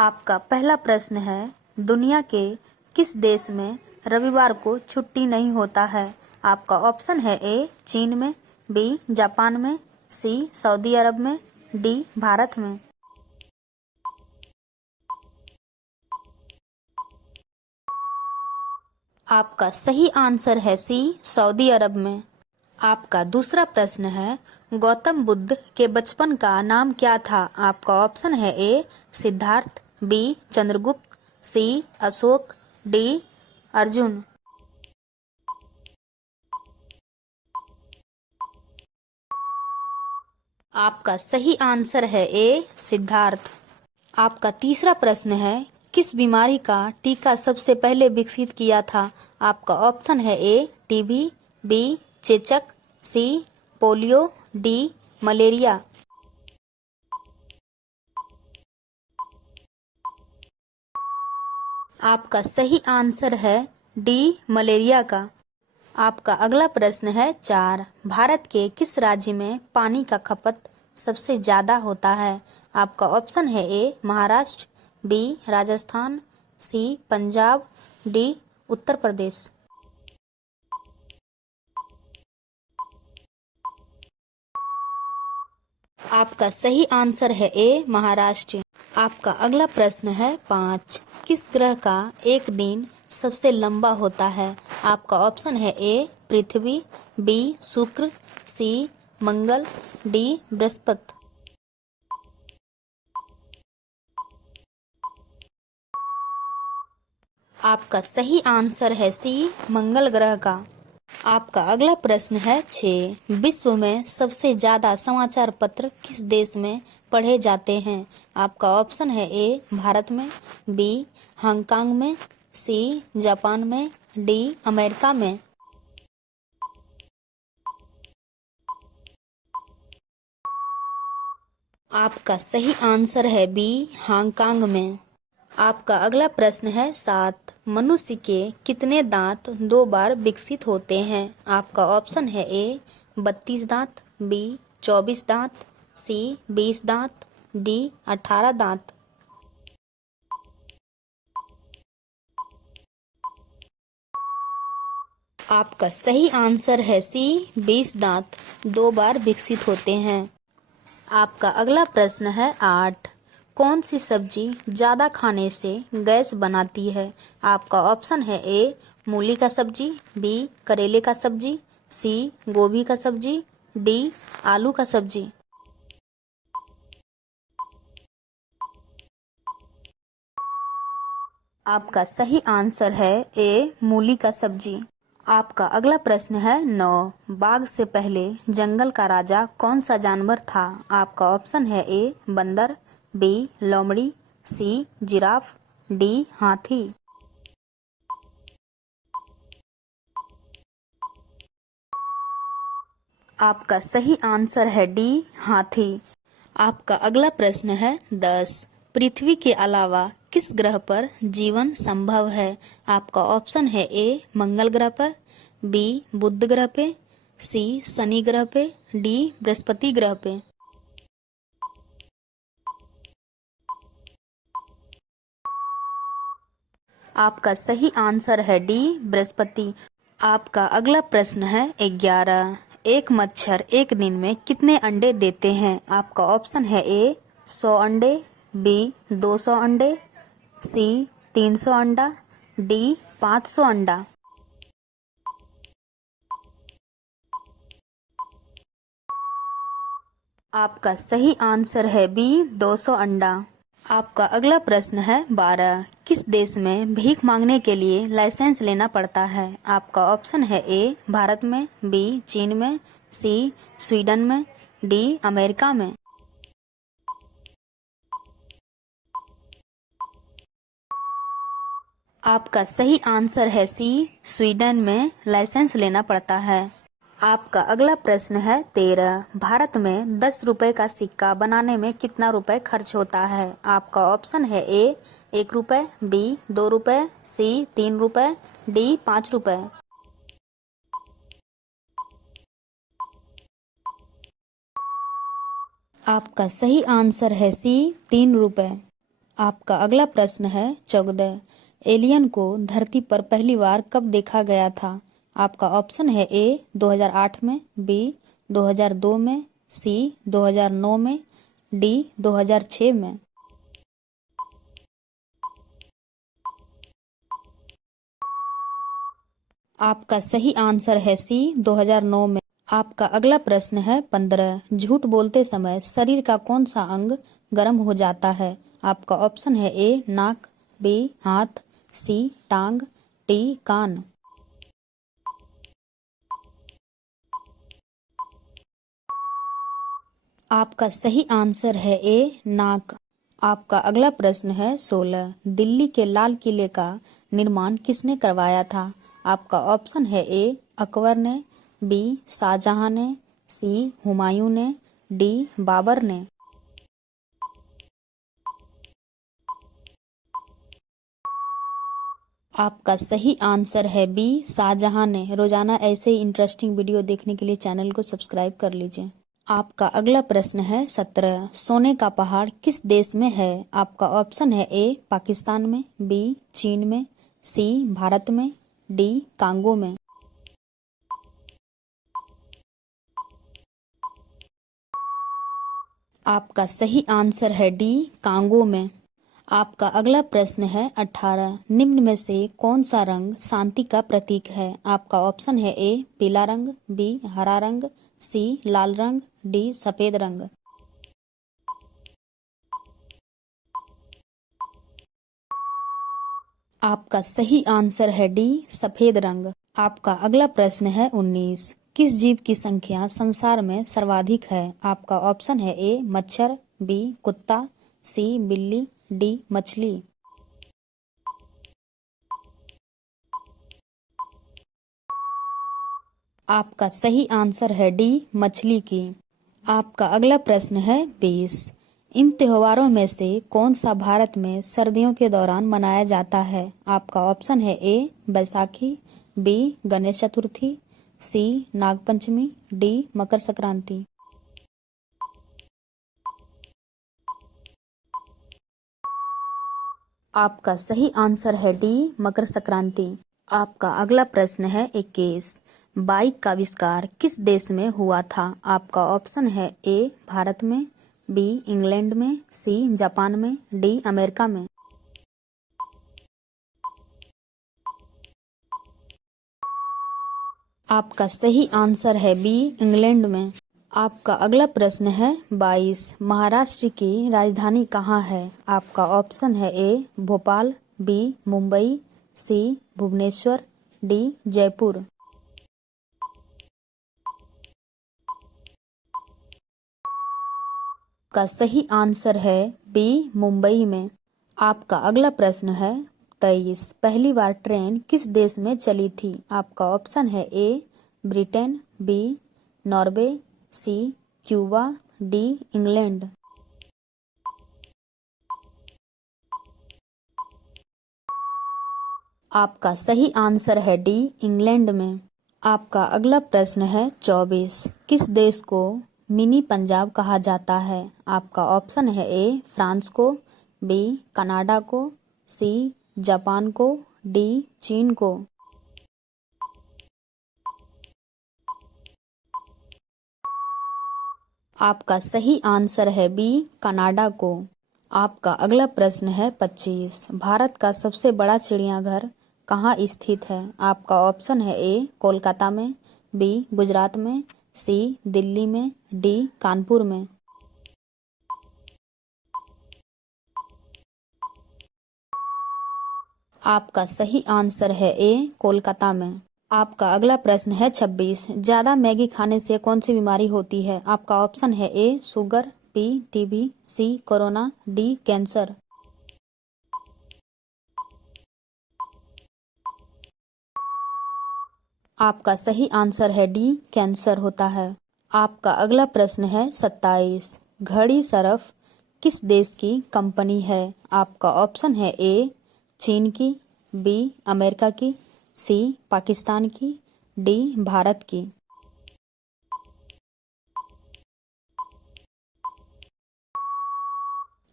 आपका पहला प्रश्न है, दुनिया के किस देश में रविवार को छुट्टी नहीं होता है? आपका ऑप्शन है ए चीन में, बी जापान में, सी सऊदी अरब में, डी भारत में। आपका सही आंसर है सी सऊदी अरब में। आपका दूसरा प्रश्न है, गौतम बुद्ध के बचपन का नाम क्या था? आपका ऑप्शन है ए सिद्धार्थ, बी चंद्रगुप्त, सी अशोक, डी अर्जुन। आपका सही आंसर है ए सिद्धार्थ। आपका तीसरा प्रश्न है, किस बीमारी का टीका सबसे पहले विकसित किया था? आपका ऑप्शन है ए टीबी, बी चेचक, सी पोलियो, डी मलेरिया। आपका सही आंसर है डी मलेरिया का। आपका अगला प्रश्न है 4, भारत के किस राज्य में पानी का खपत सबसे ज्यादा होता है? आपका ऑप्शन है ए महाराष्ट्र, बी राजस्थान, सी पंजाब, डी उत्तर प्रदेश। आपका सही आंसर है ए महाराष्ट्र। आपका अगला प्रश्न है 5, किस ग्रह का एक दिन सबसे लंबा होता है? आपका ऑप्शन है ए पृथ्वी, बी शुक्र, सी मंगल, डी बृहस्पति। आपका सही आंसर है सी मंगल ग्रह का। आपका अगला प्रश्न है 6, विश्व में सबसे ज्यादा समाचार पत्र किस देश में पढ़े जाते हैं? आपका ऑप्शन है ए भारत में, बी हांगकांग में, सी जापान में, डी अमेरिका में। आपका सही आंसर है बी हांगकांग में। आपका अगला प्रश्न है 7, मनुष्य के कितने दांत 2 बार विकसित होते हैं? आपका ऑप्शन है ए 32 दांत, बी 24 दांत, सी 20 दांत, डी 18 दांत। आपका सही आंसर है सी 20 दांत 2 बार विकसित होते हैं। आपका अगला प्रश्न है 8, कौन सी सब्जी ज्यादा खाने से गैस बनाती है? आपका ऑप्शन है ए मूली का सब्जी, बी करेले का सब्जी, सी गोभी का सब्जी, डी आलू का सब्जी। आपका सही आंसर है ए मूली का सब्जी। आपका अगला प्रश्न है 9, बाघ से पहले जंगल का राजा कौन सा जानवर था? आपका ऑप्शन है ए बंदर, बी लोमड़ी, सी जिराफ, डी हाथी। आपका सही आंसर है डी हाथी। आपका अगला प्रश्न है 10, पृथ्वी के अलावा किस ग्रह पर जीवन संभव है? आपका ऑप्शन है ए मंगल ग्रह पर, बी बुध ग्रह पे, सी शनि ग्रह पे, डी बृहस्पति ग्रह पे। आपका सही आंसर है डी बृहस्पति। आपका अगला प्रश्न है 11, एक मच्छर एक दिन में कितने अंडे देते हैं? आपका ऑप्शन है ए 100 अंडे, बी 200 अंडे, सी 300 अंडा, डी 500 अंडा। आपका सही आंसर है बी 200 अंडा। आपका अगला प्रश्न है 12, किस देश में भीख मांगने के लिए लाइसेंस लेना पड़ता है? आपका ऑप्शन है ए भारत में, बी चीन में, सी स्वीडन में, डी अमेरिका में। आपका सही आंसर है सी स्वीडन में लाइसेंस लेना पड़ता है। आपका अगला प्रश्न है 13, भारत में 10 रुपए का सिक्का बनाने में कितना रुपए खर्च होता है? आपका ऑप्शन है ए 1 रुपए, बी 2 रुपए, सी 3 रुपए, डी 5 रुपए। आपका सही आंसर है सी 3 रुपए। आपका अगला प्रश्न है 14। एलियन को धरती पर पहली बार कब देखा गया था? आपका ऑप्शन है ए 2008 में, बी 2002 में, सी 2009 में, डी 2006 में। आपका सही आंसर है सी 2009 में। आपका अगला प्रश्न है 15। झूठ बोलते समय शरीर का कौन सा अंग गर्म हो जाता है? आपका ऑप्शन है ए नाक, बी हाथ, सी टांग, डी कान। आपका सही आंसर है ए नाक। आपका अगला प्रश्न है 16। दिल्ली के लाल किले का निर्माण किसने करवाया था? आपका ऑप्शन है ए अकबर ने, बी शाहजहां ने, सी हुमायूं ने, डी बाबर ने। आपका सही आंसर है बी शाहजहां ने। रोजाना ऐसे ही इंटरेस्टिंग वीडियो देखने के लिए चैनल को सब्सक्राइब कर लीजिए। आपका अगला प्रश्न है 17। सोने का पहाड़ किस देश में है? आपका ऑप्शन है ए पाकिस्तान में, बी चीन में, सी भारत में, डी कांगो में। आपका सही आंसर है डी कांगो में। आपका अगला प्रश्न है 18। निम्न में से कौन सा रंग शांति का प्रतीक है? आपका ऑप्शन है ए पीला रंग, बी हरा रंग, सी लाल रंग, डी सफेद रंग। आपका सही आंसर है डी सफेद रंग। आपका अगला प्रश्न है 19। किस जीव की संख्या संसार में सर्वाधिक है? आपका ऑप्शन है ए मच्छर, बी कुत्ता, सी बिल्ली, डी मछली। आपका सही आंसर है डी मछली की। आपका अगला प्रश्न है 20। इन त्योहारों में से कौन सा भारत में सर्दियों के दौरान मनाया जाता है? आपका ऑप्शन है ए बैसाखी, बी गणेश चतुर्थी, सी नागपंचमी, डी मकर संक्रांति। आपका सही आंसर है डी मकर संक्रांति। आपका अगला प्रश्न है 21। बाइक का आविष्कार किस देश में हुआ था? आपका ऑप्शन है ए भारत में, बी इंग्लैंड में, सी जापान में, डी अमेरिका में। आपका सही आंसर है बी इंग्लैंड में। आपका अगला प्रश्न है 22। महाराष्ट्र की राजधानी कहाँ है? आपका ऑप्शन है ए भोपाल, बी मुंबई, सी भुवनेश्वर, डी जयपुर। का सही आंसर है बी मुंबई में। आपका अगला प्रश्न है 23। पहली बार ट्रेन किस देश में चली थी? आपका ऑप्शन है ए ब्रिटेन, बी नॉर्वे, सी क्यूबा, डी इंग्लैंड। आपका सही आंसर है डी इंग्लैंड में। आपका अगला प्रश्न है 24। किस देश को मिनी पंजाब कहा जाता है? आपका ऑप्शन है ए फ्रांस को, बी कनाडा को, सी जापान को, डी चीन को। आपका सही आंसर है बी कनाडा को। आपका अगला प्रश्न है 25। भारत का सबसे बड़ा चिड़ियाघर कहाँ स्थित है? आपका ऑप्शन है ए कोलकाता में, बी गुजरात में, सी दिल्ली में, डी कानपुर में। आपका सही आंसर है ए कोलकाता में। आपका अगला प्रश्न है 26। ज्यादा मैगी खाने से कौन सी बीमारी होती है? आपका ऑप्शन है ए शुगर, बी टीबी, सी कोरोना, डी कैंसर। आपका सही आंसर है डी कैंसर होता है। आपका अगला प्रश्न है 27। घड़ी सर्फ किस देश की कंपनी है? आपका ऑप्शन है ए चीन की, बी अमेरिका की, सी पाकिस्तान की, डी भारत की।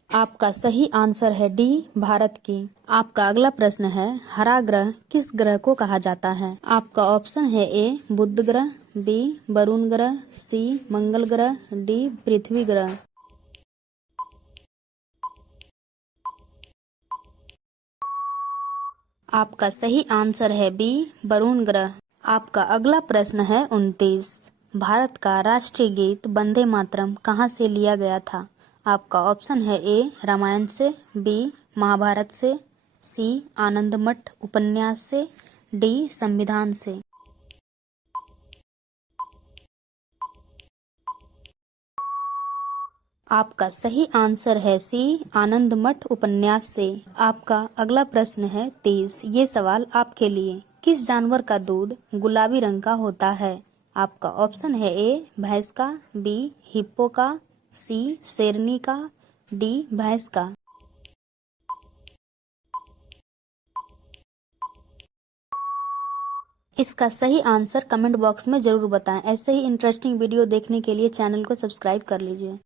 आपका सही आंसर है डी, भारत की। आपका अगला प्रश्न है, हरा ग्रह किस ग्रह को कहा जाता है? आपका ऑप्शन है ए बुध ग्रह, बी वरुण ग्रह, सी मंगल ग्रह, डी पृथ्वी ग्रह। आपका सही आंसर है बी वरुण ग्रह। आपका अगला प्रश्न है 29। भारत का राष्ट्रीय गीत वंदे मातरम कहाँ से लिया गया था? आपका ऑप्शन है ए रामायण से, बी महाभारत से, सी आनंद मठ उपन्यास से, डी संविधान से। आपका सही आंसर है सी आनंद मठ उपन्यास से। आपका अगला प्रश्न है 30। ये सवाल आपके लिए, किस जानवर का दूध गुलाबी रंग का होता है? आपका ऑप्शन है ए भैंस का, बी हिप्पो का, सी शेरनी का, डी भैंस का। इसका सही आंसर कमेंट बॉक्स में जरूर बताएं। ऐसे ही इंटरेस्टिंग वीडियो देखने के लिए चैनल को सब्सक्राइब कर लीजिए।